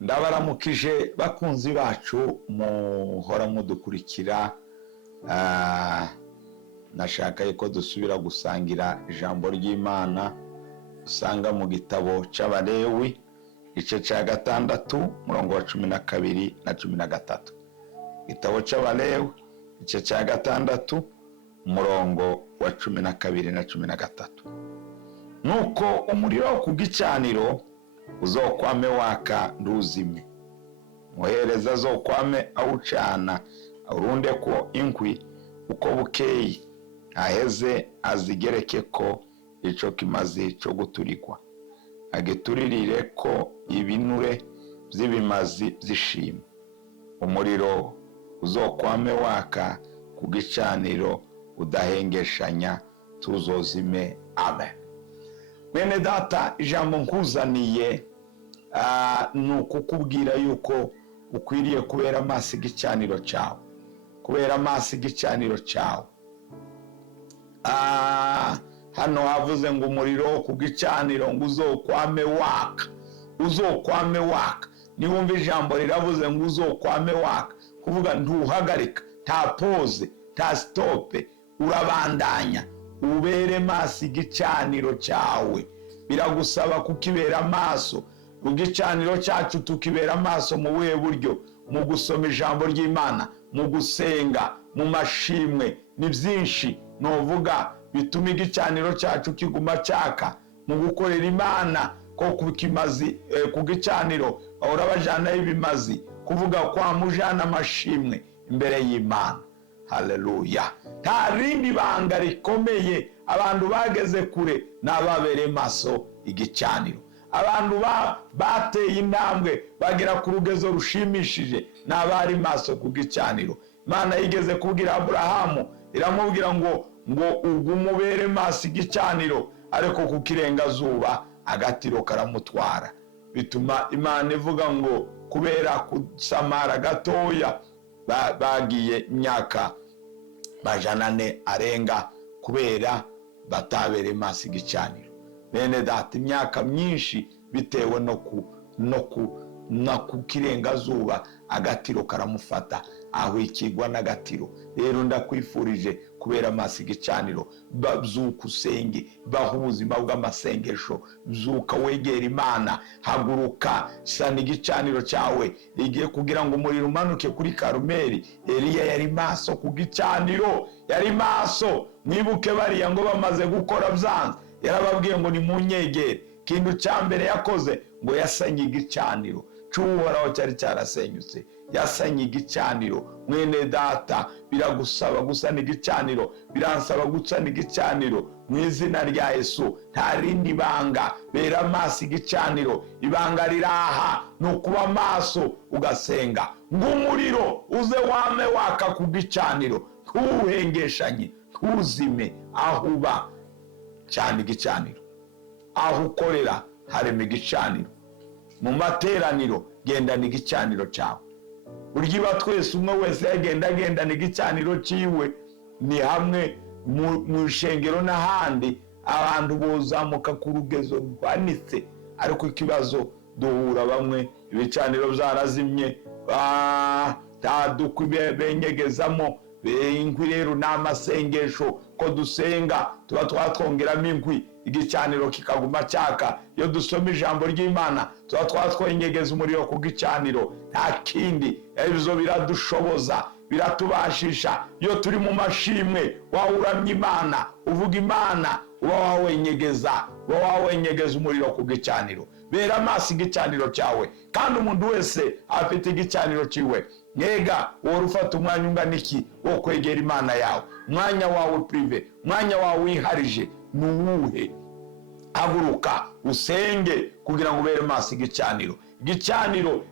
Ndabaramukije bakunzi bacu muhora mudukurikira. Nashaka yuko dusubira gusangira ijambo ry'Imana usanga mu gitabo c'Abalewi igice ca 6 murongo wa 12 na 13. Gitabo c'Abalewi igice ca 6 murongo wa 12 na 13. Nuko umuriro ku gicaniro uzokwame waka nduzime, muhereza azokwame awucana urunde ko inkwi uko bukeye, aheze azigereke ko ico kimazi co guturikwa, agituririre ko ibinure vy'ibimazi vy'ishima. Umuriro uzokwame waka ku gicaniro udahengeshanya, tuzozime. Amen. Bene data, ijambo nkuzaniye nukukubwira yuko ukwiriye kubera amaso igicaniro cyawe, kubera amaso igicaniro cyawe. Hano havuze ngo umuriro ku gicaniro ngo uzokwame waka, uzokwame waka. Niwumva ijambo riravuze ngo uzokwame waka, kuvuga ntuhagarika, nta pause, nta stope, urabandanya. Ubere maso igicaniro cyawe, biragusaba kukibera amaso. Igicaniro cyacu tukibera amaso mu buhe buryo? Mu gusoma ijambo ry'Imana, mu gusenga, mu mashimwe. Ni byinshi novuga bituma igicaniro cyacu kiguma cyaka. Mu gukorera Imana ko kukimazi ku gicaniro ahora bajana ibimazi, kuvuga kwa mujana amashimwe imbere y'Imana. Haleluya. Nta rindi banga rikomeye abantu bageze kure n'ababere maso igicaniro. Abantu bateye intambwe bagera ku rugezo rushimishije n'abari maso ku gicaniro. Imana yigeze kubwira Aburahamu, iramubwira ngo ugumubere maso igicaniro, ariko kukirenga zuba agatiro karamutwara. Bituma Imana ivuga ngo kubera kusamara gatoya bagiye imyaka 400 arenga kubera batabere maso igicaniro. Bene data, imyaka myinshi bitewe no kukirenga zuba agatiro karamufata, aho ikigwa n'agatiro. Rero ndakwifurije kubera maso igicaniro. Bazuka usenge, baho ubuzima bw'amasengesho, zuka wegera Imana, haguruka sana igicaniro cyawe. Igiye kugira ngo umuriro umanuke kuri Karumeli, Eliya yari maso ku gicaniro, yari maso. Mwibuke bariya ngo bamaze gukora byanze, yarababwiye ngo ni munyegere. Kintu cya mbere yakoze ngo yasanye igicaniro cy'Uhoraho cyari cyarasenyutse, yasanye igicaniro. Mwene data, biragusaba gusana igicaniro, biransaba gusana igicaniro mu izina rya Yesu. Nta rindi banga, bera amaso igicaniro. Ibanga riraha ni ukuba maso ugasenga, ngo umuriro uze wame waka ku gicaniro, ntuhengeshanye, ntuzime. Aho uba cyane igicaniro, aho ukorera harema igicaniro, mu materaniro gendana igicaniro cyawe. Burya twese umwe wese yagendana igicaniro cyiwe. Ni hamwe mu shengero n'ahandi abantu bozamuka ku rugezo rwanitse, ariko ikibazo duhura bamwe ibicaniro byarazimye, dukwi benyegezamo inkwi. Rero n'amasengesho ko dusenga tuba twatwongeramo inkwi, igicaniro kikaguma cyaka. Iyo dusoma ijambo ry'Imana tuba twatwongeza umuriro ku gicaniro. Nta kindi, ibyo biradushoboza, biratubashisha. Iyo turi mu mashimwe wawuramya Imana, uvuga Imana, uba wawenyegeza umuriro ku gicaniro. Bera amaso igicaniro cyawe, kandi umuntu wese afite igicaniro cyiwe. Nyega wowe ufata umwanya ungana iki wo kwegera Imana yawe, umwanya wawe prive, umwanya wawe wiharije nuwuhe? Haguruka usenge kugira ngo ubere maso igicaniro. Igicaniro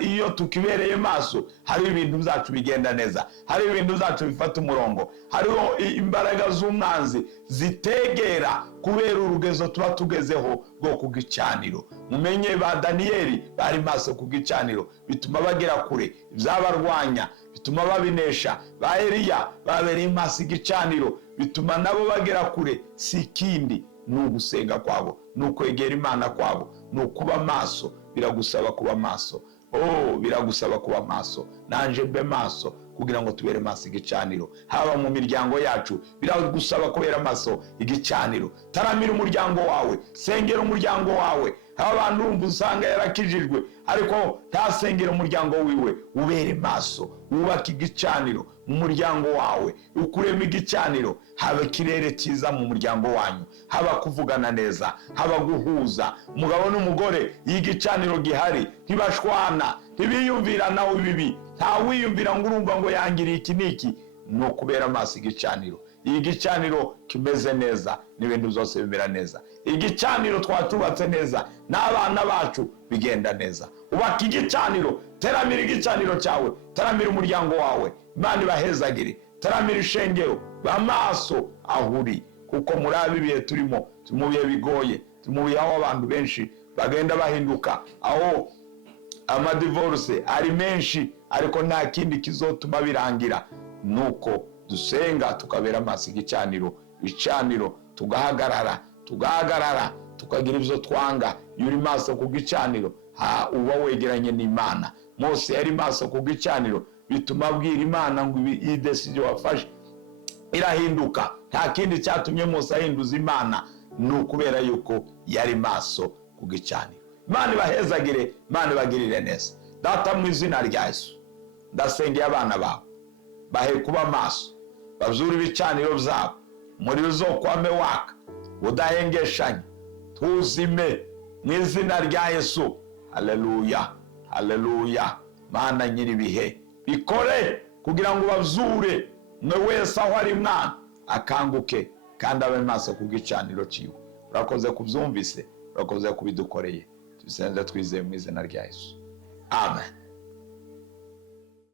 iyo tukibereye maso, hari ibintu byacu bigenda neza, hari ibintu byacu bifata umurongo, hariho imbaraga z'umwanzi zitegera kubera urugezo tuba tugezeho rwo ku gicaniro. Mumenye ba Daniyeli bari maso ku gicaniro, bituma bagera kure ibyabarwanya, bituma babinesha. Ba Eliya babereye maso igicaniro, bituma nabo bagera kure. Si kindi, ni ugusenga kwabo, ni ukwegera Imana kwabo, ni ukuba maso. biragusaba kuba maso. Biragusaba kuba maso. Nanje mbe maso kugira ngo tubere maso igicaniro. Haba mu miryango yacu biragusaba kubera maso igicaniro. Taramira umuryango wawe, sengera umuryango wawe. Abantu urumva usanga yarakijijwe ariko ntasengera umuryango wiwe. Ubere maso, wubaka igicaniro mu muryango wawe, ukurema igicaniro. Haba ikirere cyiza mu muryango wanyu, haba kuvugana neza, haba guhuza umugabo n'umugore. Igicaniro gihari ntibashwana, ntibiyumviranaho ibibi. Nta wiyumvira ngo urumva ngo yangiriye iki niki. No kubera maso igicaniro. Igicaniro kimeze neza n'ibintu byose bimera neza. Igicaniro twatubatse neza n'abana bacu bigenda neza. Ubaka igicaniro, teramira igicaniro cyawe, teramira umuryango wawe. Imana ibahezagire. Teramira ishengero, bamaso ahuri, kuko muri abi bihe turimo, mu bihe bigoye, mu bihe aho abantu benshi bagenda bahinduka, aho amadivorce ari menshi, ariko nta kindi kizotuma birangira nuko dusenga tukabera maso igicaniro. Icaniro tugahagarara tukagira ibyo twanga. Yuri maso ku gicaniro uba wegeranye n'Imana. Mose yari maso ku gicaniro, bituma abwira Imana ngo iyi decision wafashe irahinduka. Nta kindi cyatumye Mose ahinduza Imana, ni ukubera yuko yari maso ku gicaniro. Imana ibahezagire, Imana ibagirire neza. Data, mu izina rya Yesu ndasengeye abana bawe, bahe kuba maso, bazura ibicaniro byabo, umuriro uzokwame waka udahengeshanya, tuzime mu izina rya Yesu. Haleluya, haleluya. Mana nyiribihe, bikore kugira ngo bazure mwe wese aho ari mwana akanguke kandi abe maso ku gicaniro ciwe. Urakoze kubyumvise, urakoze kubidukoreye. Tusenze twizeye mu izina rya Yesu. Amen.